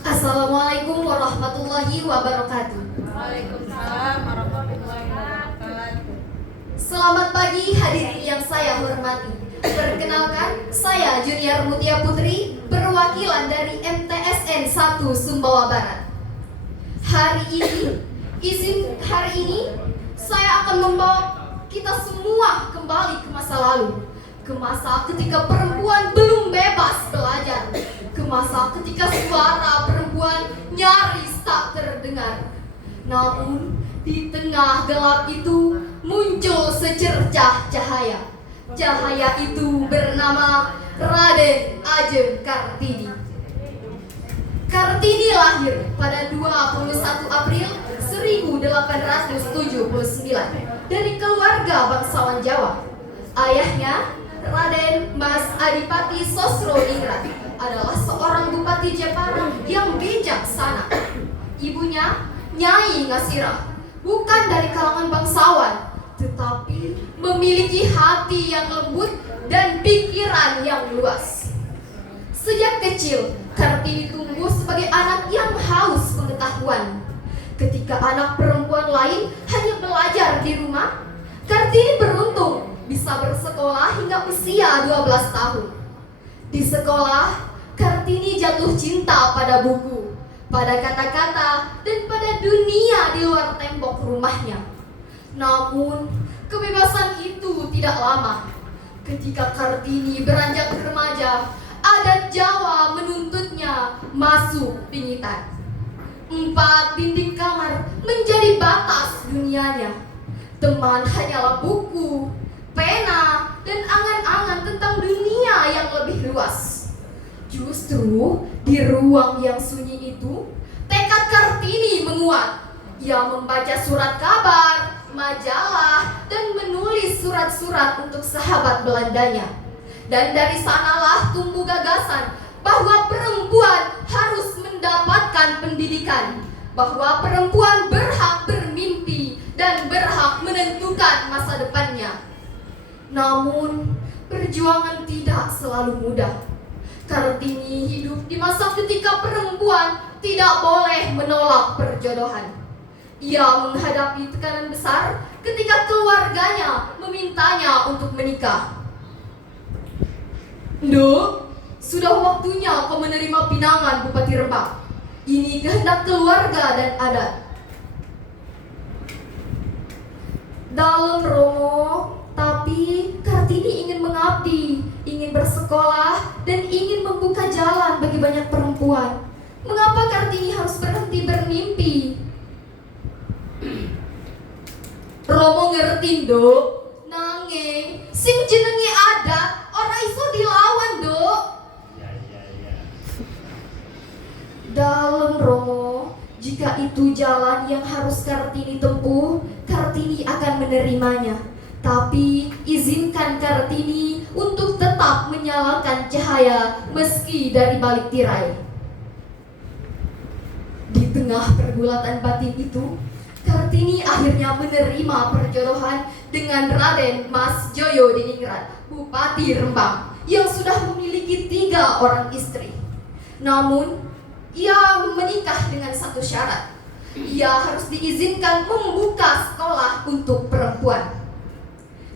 Assalamualaikum warahmatullahi wabarakatuh. Waalaikumsalam warahmatullahi wabarakatuh. Selamat pagi hadirin yang saya hormati. Perkenalkan, saya Junior Mutia Putri, perwakilan dari MTSN 1 Sumbawa Barat. Hari ini saya akan membawa kita semua kembali ke masa lalu, ke masa ketika perempuan belum bebas belajar, ke masa ketika suara perempuan nyaris tak terdengar. Namun di tengah gelap itu muncul secercah cahaya. Cahaya itu bernama Raden Ajeng Kartini. Kartini lahir pada 21 April 1879 dari keluarga bangsawan Jawa. Ayahnya, Raden Mas Adipati Sosroningrat, adalah seorang bupati Jepara yang bijaksana. Ibunya, Nyai Ngasirah, bukan dari kalangan bangsawan, tetapi memiliki hati yang lembut dan pikiran yang luas. Sejak kecil, Kartini tumbuh sebagai anak yang haus pengetahuan. Ketika anak perempuan lain hanya belajar di rumah, Kartini beruntung bisa bersekolah hingga usia 12 tahun. Di sekolah, Kartini jatuh cinta pada buku, pada kata-kata, dan pada dunia di luar tembok rumahnya. Namun, kebebasan itu tidak lama. Ketika Kartini beranjak remaja, adat Jawa menuntutnya masuk pingitan. 4 dinding kamar menjadi batas dunianya. Teman hanyalah buku, pena, dan angan-angan tentang dunia yang lebih luas. Justru di ruang yang sunyi itu, tekad Kartini menguat. Ia membaca surat kabar, majalah, dan menulis surat-surat untuk sahabat Belandanya. Dan dari sanalah tumbuh gagasan bahwa perempuan harus mendapatkan pendidikan, bahwa perempuan berhak bermimpi dan berhak menentukan masa depannya. Namun, perjuangan tidak selalu mudah. Kartini hidup di masa ketika perempuan tidak boleh menolak perjodohan. Ia menghadapi tekanan besar ketika keluarganya memintanya untuk menikah. "Nduk, sudah waktunya kau menerima pinangan Bupati Rembang. Ini kehendak keluarga dan adat." Dalam Romo, tapi Kartini ingin mengabdi, ingin bersekolah, dan ingin membuka jalan bagi banyak perempuan. Mengapa Kartini harus berhenti bermimpi? Romo ngerti, Nduk. Nanging sing jenenge adat ora iso dilawan, Nduk. Dalam Romo, jika itu jalan yang harus Kartini tempuh, Kartini akan menerimanya. Tapi izinkan Kartini untuk tetap menyalakan cahaya meski dari balik tirai. Di tengah pergulatan batin itu, Kartini akhirnya menerima perjodohan dengan Raden Mas Joyo Diningrat, Bupati Rembang, yang sudah memiliki 3 orang istri. Namun, ia menikah dengan satu syarat. Ia harus diizinkan membuka sekolah untuk perempuan.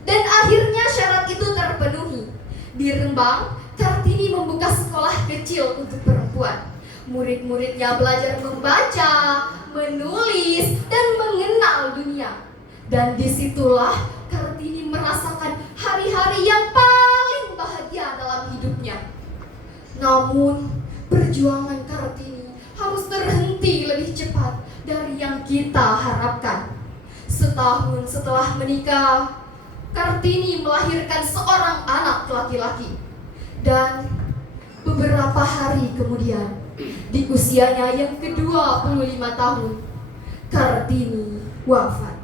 Dan akhirnya syarat itu terpenuhi. Di Rembang, Kartini membuka sekolah kecil untuk perempuan. Murid-muridnya belajar membaca, menulis, dan mengenal dunia. Dan disitulah Kartini merasakan hari-hari yang paling bahagia dalam hidupnya. Namun, perjuangan Kartini harus terhenti lebih cepat dari yang kita harapkan. Setahun setelah menikah, Kartini melahirkan seorang anak laki-laki. Dan beberapa hari kemudian, di usianya yang ke-25 tahun, Kartini wafat.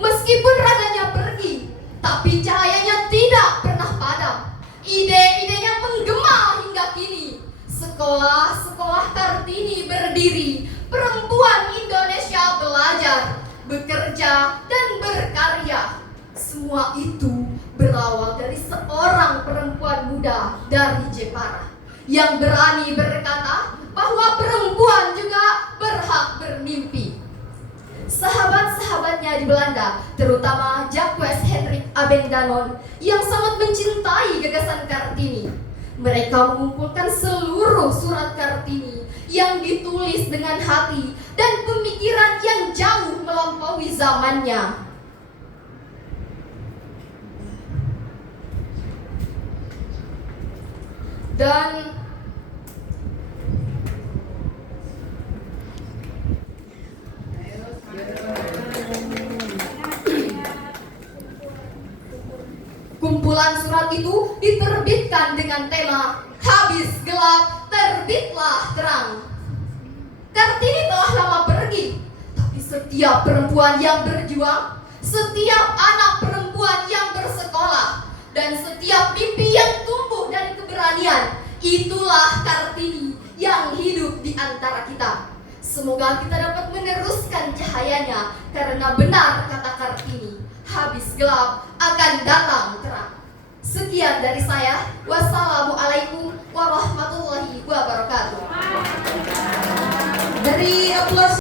Meskipun raganya pergi, tapi cahayanya tidak pernah padam. Ide-idenya menggema hingga kini. Sekolah-sekolah Kartini berdiri. Perempuan Indonesia belajar, bekerja, dan berkarya. Semua itu berawal dari seorang perempuan muda dari Jepara yang berani berkata bahwa perempuan juga berhak bermimpi. Sahabat-sahabatnya di Belanda, terutama Jacques Hendrik Abendanon, yang sangat mencintai gagasan Kartini. Mereka mengumpulkan seluruh surat Kartini yang ditulis dengan hati dan pemikiran yang jauh melampaui zamannya. Dan kumpulan surat itu diterbitkan dengan tema habis gelap, terbitlah terang. Kartini telah lama pergi, tapi setiap perempuan yang berjuang, setiap anak perempuan yang bersekolah, dan setiap mimpi yang tumbuh dari keberanian, itulah Kartini yang hidup di antara kita. Semoga kita dapat meneruskan cahayanya, karena benar kata Kartini, habis gelap akan datang terang. Sekian dari saya. Wassalamualaikum warahmatullahi wabarakatuh. Dari aplaus